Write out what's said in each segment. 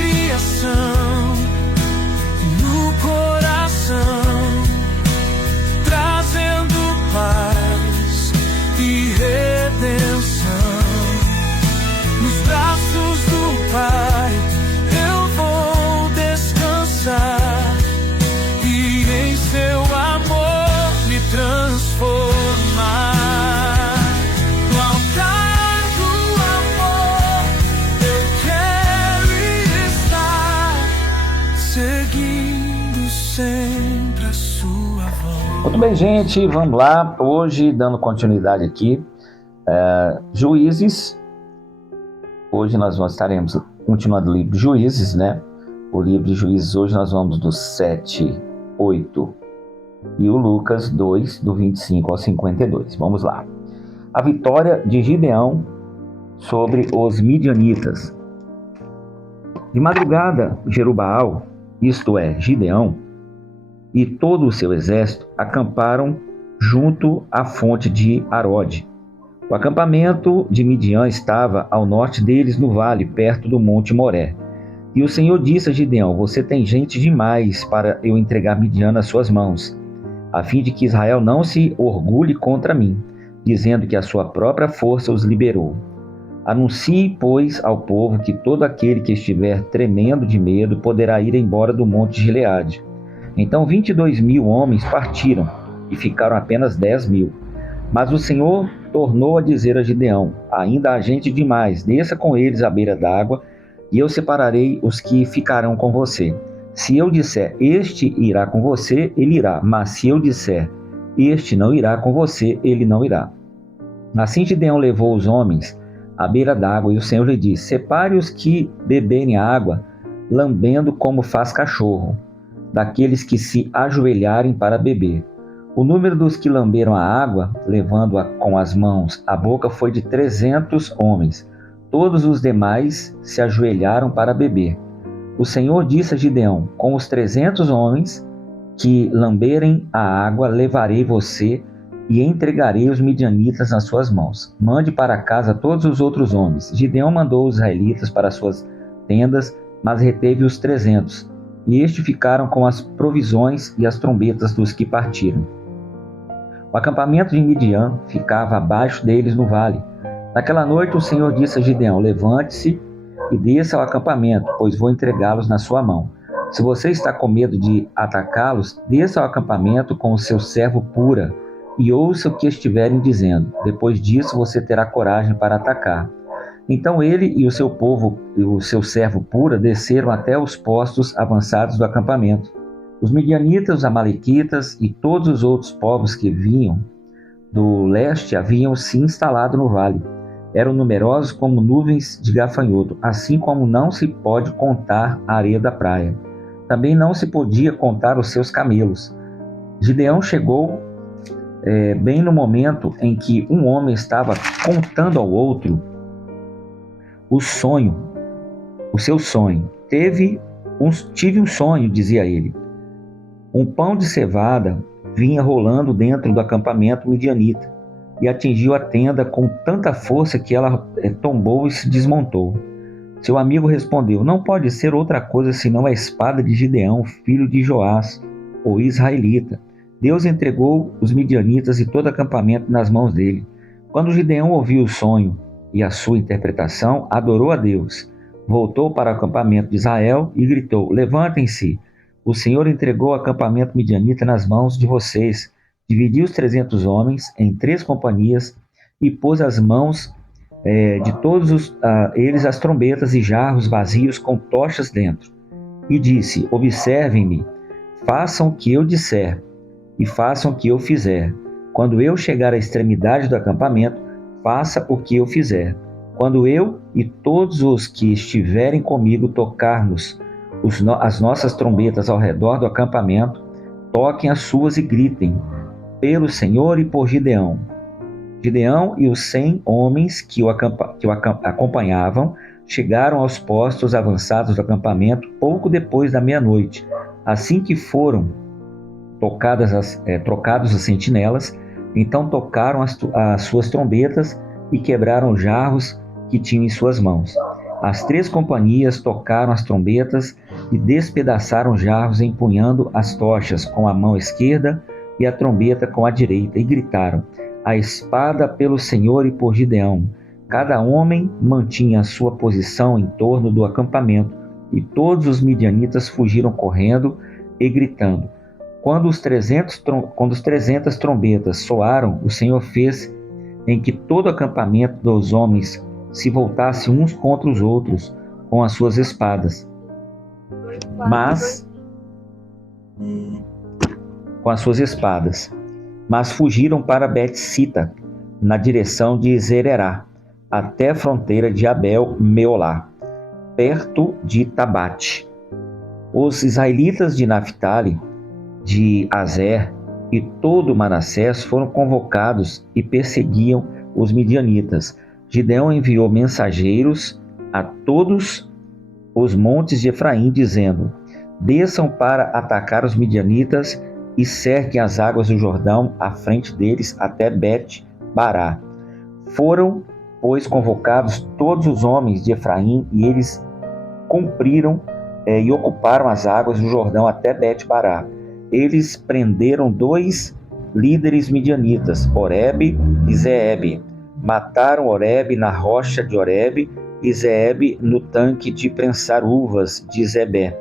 criação, no coração, trazendo paz e redenção. Nos braços do Pai eu vou descansar e em seu amor me transformar. No altar do amor eu quero estar, seguindo sempre a sua voz. Muito bem, gente, vamos lá. Hoje, dando continuidade aqui, Juízes. Hoje nós estaremos continuando o livro de Juízes, né? O livro de Juízes, hoje nós vamos do 7, 8 e o Lucas 2, do 25 ao 52. Vamos lá. A vitória de Gideão sobre os midianitas. De madrugada, Jerubaal, isto é, Gideão, e todo o seu exército acamparam junto à fonte de Arode. O acampamento de Midian estava ao norte deles no vale, perto do monte Moré. E o Senhor disse a Gideão: você tem gente demais para eu entregar Midian nas suas mãos, a fim de que Israel não se orgulhe contra mim, dizendo que a sua própria força os liberou. Anuncie, pois, ao povo que todo aquele que estiver tremendo de medo poderá ir embora do monte Gileade. Então 22.000 homens partiram, e ficaram apenas 10.000. Mas o Senhor tornou a dizer a Gideão: ainda há gente demais, desça com eles à beira d'água, e eu separarei os que ficarão com você. Se eu disser, este irá com você, ele irá, mas se eu disser, este não irá com você, ele não irá. Assim Gideão levou os homens à beira d'água, e o Senhor lhe disse: separe os que beberem água, lambendo como faz cachorro, daqueles que se ajoelharem para beber. O número dos que lamberam a água, levando-a com as mãos à boca, foi de 300 homens. Todos os demais se ajoelharam para beber. O Senhor disse a Gideão: com os 300 homens que lamberem a água, levarei você e entregarei os midianitas nas suas mãos. Mande para casa todos os outros homens. Gideão mandou os israelitas para suas tendas, mas reteve os 300. E estes ficaram com as provisões e as trombetas dos que partiram. O acampamento de Midian ficava abaixo deles no vale. Naquela noite o Senhor disse a Gideão: levante-se e desça ao acampamento, pois vou entregá-los na sua mão. Se você está com medo de atacá-los, desça ao acampamento com o seu servo Pura e ouça o que estiverem dizendo. Depois disso você terá coragem para atacar. Então ele e o seu povo e o seu servo Pura desceram até os postos avançados do acampamento. Os midianitas, os amalequitas e todos os outros povos que vinham do leste haviam se instalado no vale. Eram numerosos como nuvens de gafanhoto, assim como não se pode contar a areia da praia. Também não se podia contar os seus camelos. Gideão chegou bem no momento em que um homem estava contando ao outro o seu sonho. Tive um sonho, dizia ele. Um pão de cevada vinha rolando dentro do acampamento midianita e atingiu a tenda com tanta força que ela tombou e se desmontou. Seu amigo respondeu: não pode ser outra coisa senão a espada de Gideão, filho de Joás, o israelita. Deus entregou os midianitas e todo o acampamento nas mãos dele. Quando Gideão ouviu o sonho e a sua interpretação, adorou a Deus. Voltou para o acampamento de Israel e gritou: levantem-se! O Senhor entregou o acampamento midianita nas mãos de vocês. Dividiu os 300 homens em 3 companhias e pôs as mãos de todos eles as trombetas e jarros vazios com tochas dentro. E disse: observem-me, façam o que eu disser e façam o que eu fizer. Quando eu chegar à extremidade do acampamento, faça o que eu fizer. Quando eu e todos os que estiverem comigo tocarmos as nossas trombetas ao redor do acampamento, toquem as suas e gritem: pelo Senhor e por Gideão. Gideão e os 100 homens que o acompanhavam chegaram aos postos avançados do acampamento pouco depois da meia-noite. Assim que foram trocados os sentinelas, então tocaram as suas trombetas e quebraram jarros que tinham em suas mãos. As 3 companhias tocaram as trombetas e despedaçaram os jarros, empunhando as tochas com a mão esquerda e a trombeta com a direita, e gritaram: a espada pelo Senhor e por Gideão. Cada homem mantinha a sua posição em torno do acampamento, e todos os midianitas fugiram correndo e gritando. Quando os 300 trombetas soaram, o Senhor fez em que todo o acampamento dos homens se voltasse uns contra os outros com as suas espadas. Mas fugiram para Bet-sita, na direção de Zererá, até a fronteira de Abel-Meolá, perto de Tabate. Os israelitas de Naphtali, de Azer e todo Manassés foram convocados e perseguiam os midianitas. Gideão enviou mensageiros a todos os montes de Efraim, dizendo: desçam para atacar os midianitas e cerquem as águas do Jordão à frente deles até Bet-Bará. Foram, pois, convocados todos os homens de Efraim, e eles cumpriram e ocuparam as águas do Jordão até Bet-Bará. Eles prenderam 2 líderes midianitas, Oreb e Zeeb. Mataram Oreb na rocha de Oreb e Zeeb no tanque de prensar uvas de Zebé.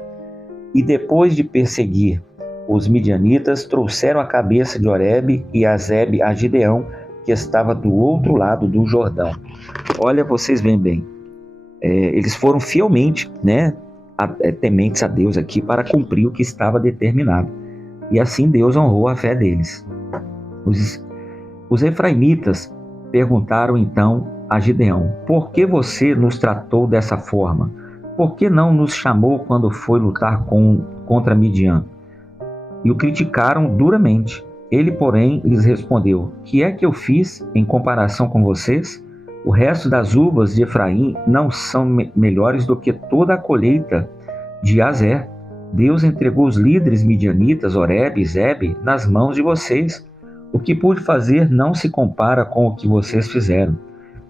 E depois de perseguir os midianitas, trouxeram a cabeça de Oreb e a Zeeb a Gideão, que estava do outro lado do Jordão. Olha, vocês veem bem, eles foram fielmente, tementes a Deus aqui para cumprir o que estava determinado. E assim Deus honrou a fé deles. Os efraimitas perguntaram então a Gideão: por que você nos tratou dessa forma? Por que não nos chamou quando foi lutar contra Midian? E o criticaram duramente. Ele, porém, lhes respondeu: que é que eu fiz em comparação com vocês? O resto das uvas de Efraim não são melhores do que toda a colheita de Azer. Deus entregou os líderes midianitas, Oreb e Zeeb, nas mãos de vocês. O que pude fazer não se compara com o que vocês fizeram.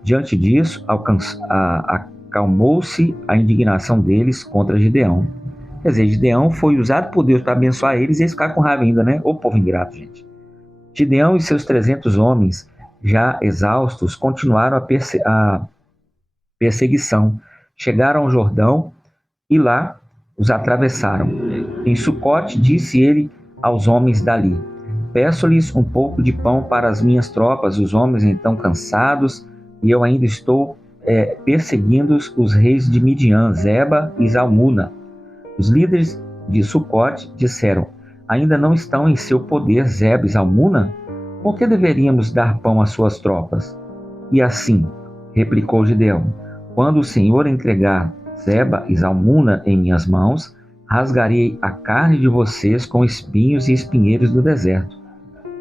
Diante disso, acalmou-se a indignação deles contra Gideão. Quer dizer, Gideão foi usado por Deus para abençoar eles e eles ficaram com raiva ainda, né? Ô povo ingrato, gente. Gideão e seus 300 homens, já exaustos, continuaram a perseguição. Chegaram ao Jordão e lá os atravessaram. Em Sucote, disse ele aos homens dali: peço-lhes um pouco de pão para as minhas tropas. Os homens então cansados, e eu ainda estou perseguindo os reis de Midian, Zeba e Zalmuna. Os líderes de Sucote disseram: ainda não estão em seu poder Zeba e Zalmuna? Por que deveríamos dar pão às suas tropas? E assim, replicou Gideão: quando o Senhor entregar Zeba e Zalmuna em minhas mãos, rasgarei a carne de vocês com espinhos e espinheiros do deserto.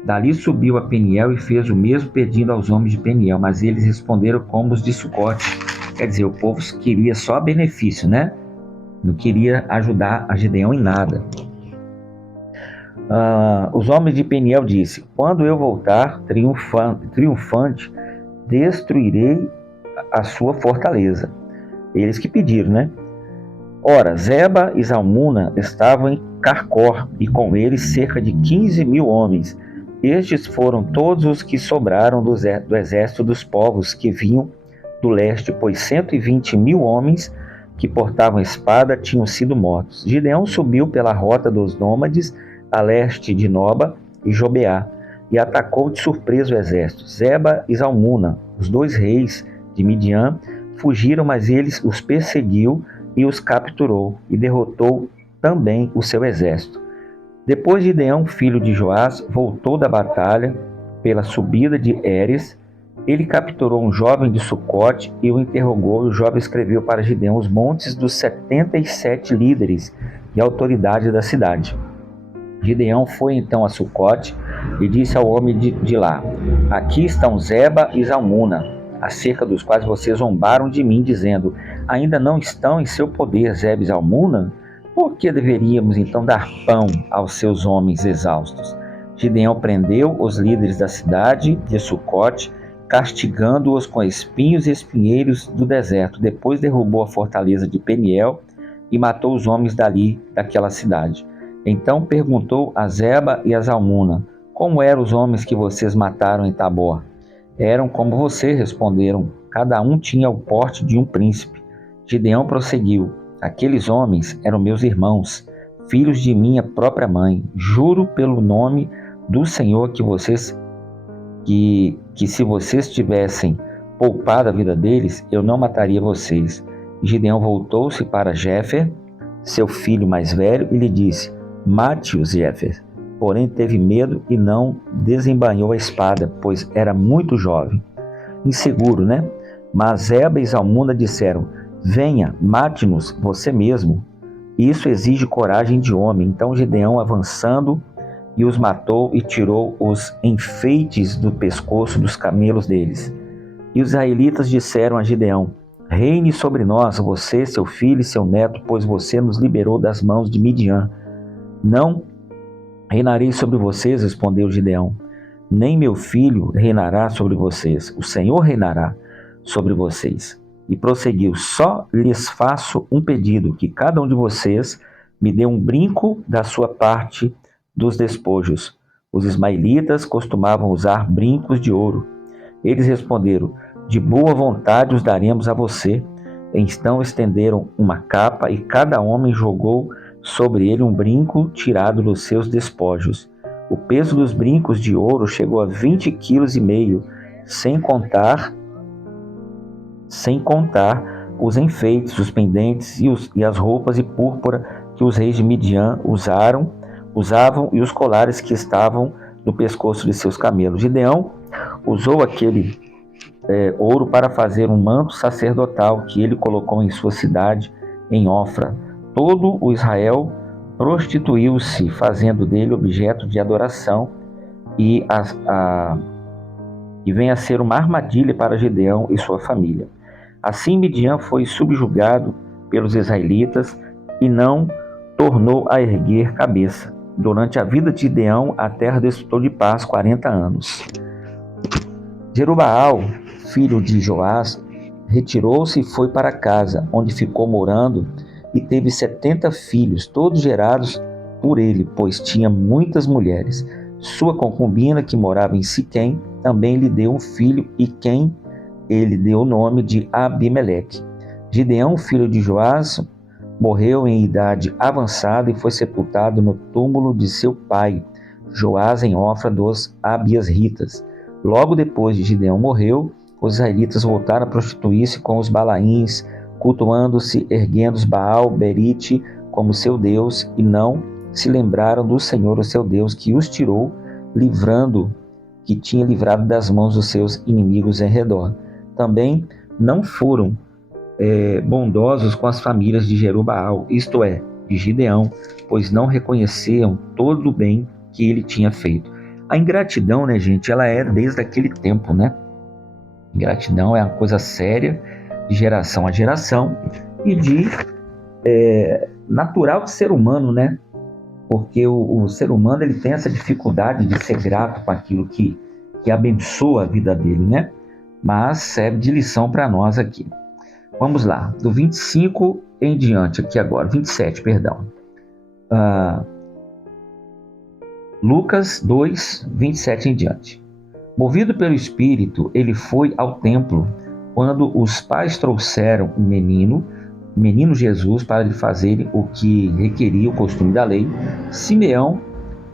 Dali subiu a Peniel e fez o mesmo pedindo aos homens de Peniel, mas eles responderam como os de Sucote. Quer dizer, o povo queria só benefício, né? Não queria ajudar a Gideão em nada. Os homens de Peniel disse: quando eu voltar triunfante, destruirei a sua fortaleza. Eles que pediram, né? Ora, Zeba e Zalmuna estavam em Carcor, e com eles cerca de 15.000 homens. Estes foram todos os que sobraram do exército dos povos que vinham do leste, pois 120.000 homens que portavam espada tinham sido mortos. Gideão subiu pela rota dos nômades a leste de Noba e Jobeá, e atacou de surpresa o exército. Zeba e Zalmuna, os 2 reis de Midian, fugiram, mas ele os perseguiu e os capturou, e derrotou também o seu exército. Depois Gideão, filho de Joás, voltou da batalha pela subida de Heres. Ele capturou um jovem de Sucote e o interrogou, e o jovem escreveu para Gideão os montes dos 77 líderes e autoridade da cidade. Gideão foi então a Sucote e disse ao homem de lá: aqui estão Zeba e Zalmuna, acerca dos quais vocês zombaram de mim, dizendo: ainda não estão em seu poder Zeba e Zalmuna? Por que deveríamos então dar pão aos seus homens exaustos? Gideão prendeu os líderes da cidade de Sucote castigando-os com espinhos e espinheiros do deserto. Depois derrubou a fortaleza de Peniel e matou os homens daquela cidade. Então perguntou a Zeba e a Zalmuna: como eram os homens que vocês mataram em Tabor? Eram como você, responderam. Cada um tinha o porte de um príncipe. Gideão prosseguiu: aqueles homens eram meus irmãos, filhos de minha própria mãe. Juro pelo nome do Senhor que se vocês tivessem poupado a vida deles, eu não mataria vocês. Gideão voltou-se para Jéfer, seu filho mais velho, e lhe disse: mate-os, Jéfer. Porém teve medo e não desembainhou a espada, pois era muito jovem. Inseguro, né? Mas Zeba e Zalmuna disseram: venha, mate-nos você mesmo. Isso exige coragem de homem. Então Gideão, avançando, e os matou e tirou os enfeites do pescoço dos camelos deles. E os israelitas disseram a Gideão: reine sobre nós, você, seu filho e seu neto, pois você nos liberou das mãos de Midian. Não reinarei sobre vocês, respondeu Gideão, nem meu filho reinará sobre vocês, o Senhor reinará sobre vocês. E prosseguiu: só lhes faço um pedido, que cada um de vocês me dê um brinco da sua parte dos despojos. Os ismaelitas costumavam usar brincos de ouro. Eles responderam: de boa vontade os daremos a você. Então estenderam uma capa e cada homem jogou sobre ele um brinco tirado dos seus despojos. O peso dos brincos de ouro chegou a 20,5 kg, sem contar os enfeites, os pendentes e as roupas de púrpura que os reis de Midian usavam e os colares que estavam no pescoço de seus camelos. Gideão usou aquele ouro para fazer um manto sacerdotal que ele colocou em sua cidade, em Ofra. Todo o Israel prostituiu-se, fazendo dele objeto de adoração, e vem a ser uma armadilha para Gideão e sua família. Assim Midian foi subjugado pelos israelitas e não tornou a erguer cabeça. Durante a vida de Gideão, a terra desfrutou de paz 40 anos. Jerubaal, filho de Joás, retirou-se e foi para casa, onde ficou morando, e teve 70 filhos, todos gerados por ele, pois tinha muitas mulheres. Sua concubina, que morava em Siquém, também lhe deu um filho, e quem ele deu o nome de Abimeleque. Gideão, filho de Joás, morreu em idade avançada e foi sepultado no túmulo de seu pai, Joás, em Ofra dos Abiasritas. Logo depois de Gideão morreu, os israelitas voltaram a prostituir-se com os balaíns, cultuando-se, erguendo Baal Berite como seu Deus, e não se lembraram do Senhor, o seu Deus, que os tirou, que tinha livrado das mãos dos seus inimigos em redor. Também não foram bondosos com as famílias de Jerubaal, isto é, de Gideão, pois não reconheciam todo o bem que ele tinha feito. A ingratidão, né, gente, ela é desde aquele tempo, né? Ingratidão é uma coisa séria, de geração a geração, e de natural do ser humano, né? Porque o ser humano, ele tem essa dificuldade de ser grato com aquilo que abençoa a vida dele, né? Mas serve de lição para nós aqui. Vamos lá, do 25 em diante, aqui agora, 27, perdão. Lucas 2, 27 em diante. Movido pelo Espírito, ele foi ao templo quando os pais trouxeram o menino Jesus, para lhe fazerem o que requeria o costume da lei. Simeão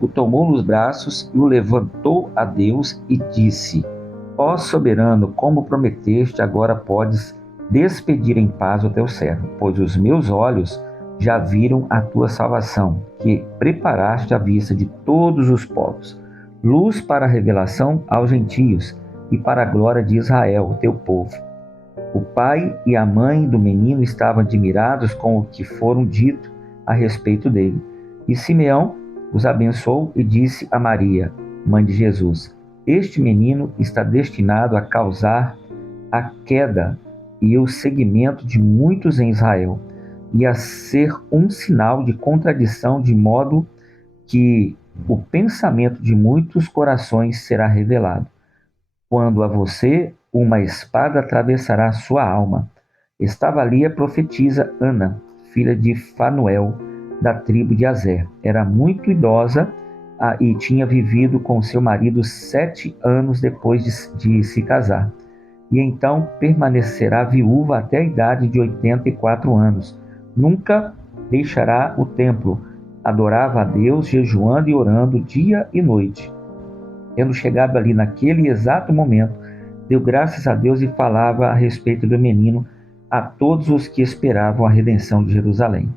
o tomou nos braços e o levantou a Deus e disse: ó soberano, como prometeste, agora podes despedir em paz o teu servo, pois os meus olhos já viram a tua salvação, que preparaste à vista de todos os povos, luz para a revelação aos gentios e para a glória de Israel, o teu povo. O pai e a mãe do menino estavam admirados com o que foram dito a respeito dele. E Simeão os abençoou e disse a Maria, mãe de Jesus: este menino está destinado a causar a queda e o seguimento de muitos em Israel, e a ser um sinal de contradição, de modo que o pensamento de muitos corações será revelado. quando a você uma espada atravessará sua alma. Estava ali a profetisa Ana, filha de Fanuel, da tribo de Azer. Era muito idosa e tinha vivido com seu marido 7 anos depois de se casar. E então permanecerá viúva até a idade de 84 anos. Nunca deixará o templo. Adorava a Deus, jejuando e orando dia e noite. Tendo chegado ali naquele exato momento, deu graças a Deus e falava a respeito do menino a todos os que esperavam a redenção de Jerusalém.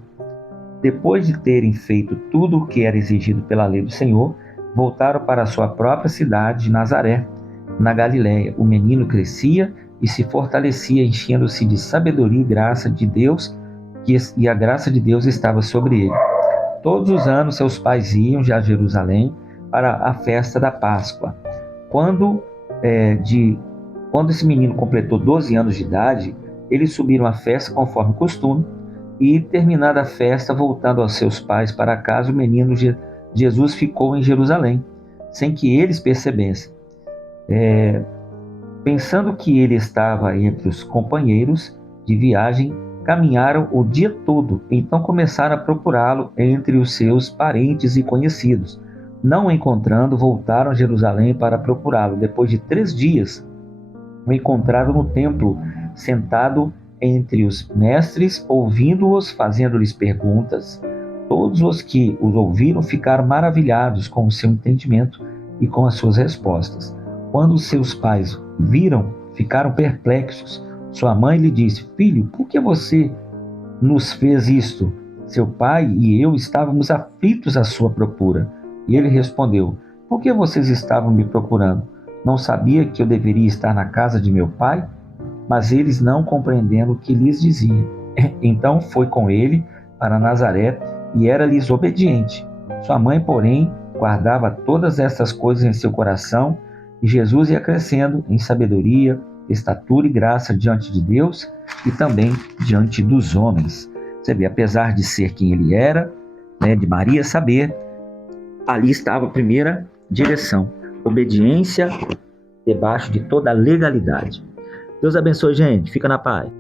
Depois de terem feito tudo o que era exigido pela lei do Senhor, voltaram para a sua própria cidade de Nazaré, na Galiléia. O menino crescia e se fortalecia, enchendo-se de sabedoria e graça de Deus, e a graça de Deus estava sobre ele. Todos os anos seus pais iam já a Jerusalém para a festa da Páscoa. Quando, quando esse menino completou 12 anos de idade, eles subiram à festa conforme costume, e terminada a festa, voltando aos seus pais para casa, o menino Jesus ficou em Jerusalém, sem que eles percebessem. Pensando que ele estava entre os companheiros de viagem, caminharam o dia todo, então começaram a procurá-lo entre os seus parentes e conhecidos. Não o encontrando, voltaram a Jerusalém para procurá-lo. Depois de 3 dias, o encontraram no templo, sentado entre os mestres, ouvindo-os, fazendo-lhes perguntas. Todos os que os ouviram ficaram maravilhados com o seu entendimento e com as suas respostas. Quando seus pais viram, ficaram perplexos. Sua mãe lhe disse: Filho, por que você nos fez isto? Seu pai e eu estávamos aflitos à sua procura. E ele respondeu: Por que vocês estavam me procurando? Não sabia que eu deveria estar na casa de meu pai? Mas eles, não compreendendo o que lhes dizia, então foi com ele para Nazaré e era-lhes obediente. Sua mãe, porém, guardava todas estas coisas em seu coração, e Jesus ia crescendo em sabedoria, estatura e graça diante de Deus e também diante dos homens. Você vê, apesar de ser quem ele era, né, de Maria saber, ali estava a primeira direção: obediência debaixo de toda a legalidade. Deus abençoe, gente. Fica na paz.